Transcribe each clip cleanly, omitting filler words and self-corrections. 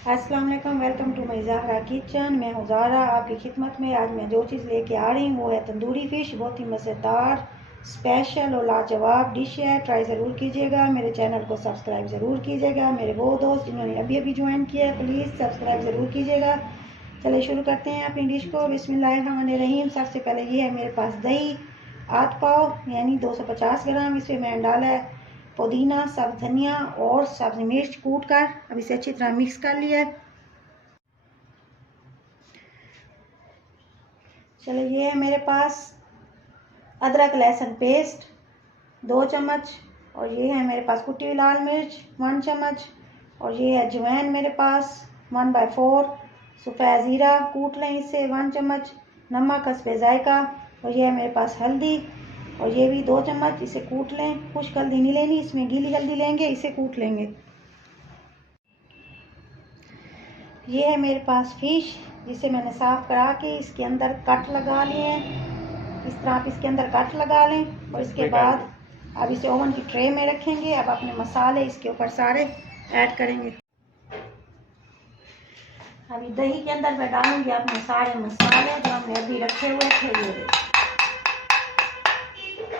अस्सलाम वालेकुम, welcome to my Zahra kitchen. मैं हूँ ज़हरा आपकी खिदमत में। आज मैं जो चीज़ लेके आ रही हूँ वो है तंदूरी फ़िश। बहुत ही मज़ेदार, स्पेशल और लाजवाब डिश है। ट्राई ज़रूर कीजिएगा। मेरे चैनल को सब्सक्राइब ज़रूर कीजिएगा। मेरे वो दोस्त जिन्होंने अभी अभी ज्वाइन किया है प्लीज़ सब्सक्राइब ज़रूर कीजिएगा। चलिए शुरू करते हैं अपनी डिश को। बिस्मिल्लाहिर्रहमानिर्रहीम। सबसे पहले ये है मेरे पास दही, आध पाव यानी 250 ग्राम। इसमें मैंने डाला है पुदीना, सब्ज़ धनिया और सब्ज़ मिर्च कूट कर। अब इसे अच्छी तरह मिक्स कर लिया है। चलो ये है मेरे पास अदरक लहसुन पेस्ट 2 चम्मच, और ये है मेरे पास कुटी हुई लाल मिर्च 1 चम्मच, और ये है अजवाइन मेरे पास 1/4, सफ़ेद ज़ीरा कूट लें इससे 1 चम्मच, नमक हस्बे जायका, और ये है मेरे पास हल्दी और ये भी 2 चम्मच। इसे कूट लें। खुश्क हल्दी नहीं लेनी, इसमें गीली हल्दी लेंगे, इसे कूट लेंगे। ये है मेरे पास फ़िश जिसे मैंने साफ़ करा के इसके अंदर कट लगा लिए हैं। इस तरह आप इसके अंदर कट लगा लें और इसके बाद अब इसे ओवन की ट्रे में रखेंगे। अब अपने मसाले इसके ऊपर सारे ऐड करेंगे। अभी दही के अंदर मैं डालूंगी अपने सारे मसाले जो हमने अभी रखे हुए थे।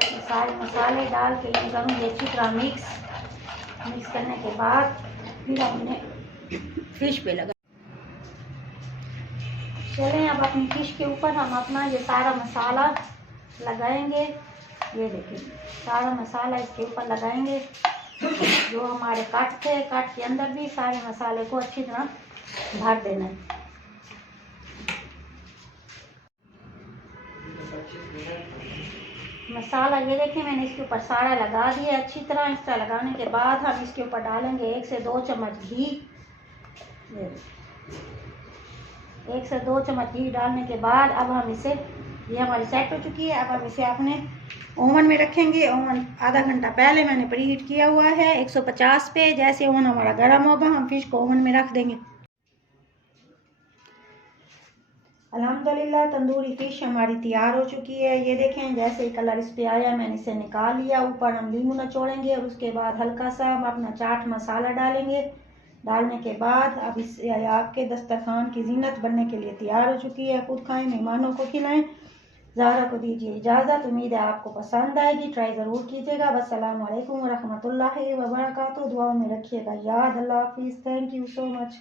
ये सारे मसाले डाल के ये करूँगी अच्छी तरह मिक्स करने के बाद फिर अपने फ़िश पे लगा। चलें अब अपनी फ़िश के ऊपर हम अपना ये सारा मसाला लगाएंगे। ये देखिए सारा मसाला इसके ऊपर लगाएंगे। जो हमारे कट थे, कट के अंदर भी सारे मसाले को अच्छी तरह भर देना है। मसाला ये देखिए मैंने इसके ऊपर सारा लगा दिया अच्छी तरह। इस तरह लगाने के बाद हम इसके ऊपर डालेंगे 1 से 2 चम्मच घी। 1 से 2 चम्मच घी डालने के बाद अब हम इसे, ये हमारी सेट हो चुकी है। अब हम इसे अपने ओवन में रखेंगे। ओवन आधा घंटा पहले मैंने प्रीहीट किया हुआ है 150 पे। जैसे ओवन हमारा गर्म होगा हम फिश को ओवन में रख देंगे। अल्हम्दुलिल्लाह तंदूरी फ़िश हमारी तैयार हो चुकी है। ये देखें जैसे ही कलर इस पे आया मैंने इसे निकाल लिया। ऊपर हम नींबू निचोड़ेंगे और उसके बाद हल्का सा हम अपना चाट मसाला डालेंगे। डालने के बाद अब इस आपके दस्तरखान की जीनत बनने के लिए तैयार हो चुकी है। खुद खाएं, मेहमानों को खिलाएं। ज़हरा को दीजिए इजाज़त। उम्मीद है आपको पसंद आएगी। ट्राई ज़रूर कीजिएगा। अस्सलामु अलैकुम व रहमतुल्लाहि व बरकातुहू। दुआओं में रखिएगा याद। अल्लाह हाफिज़। Thank you so much.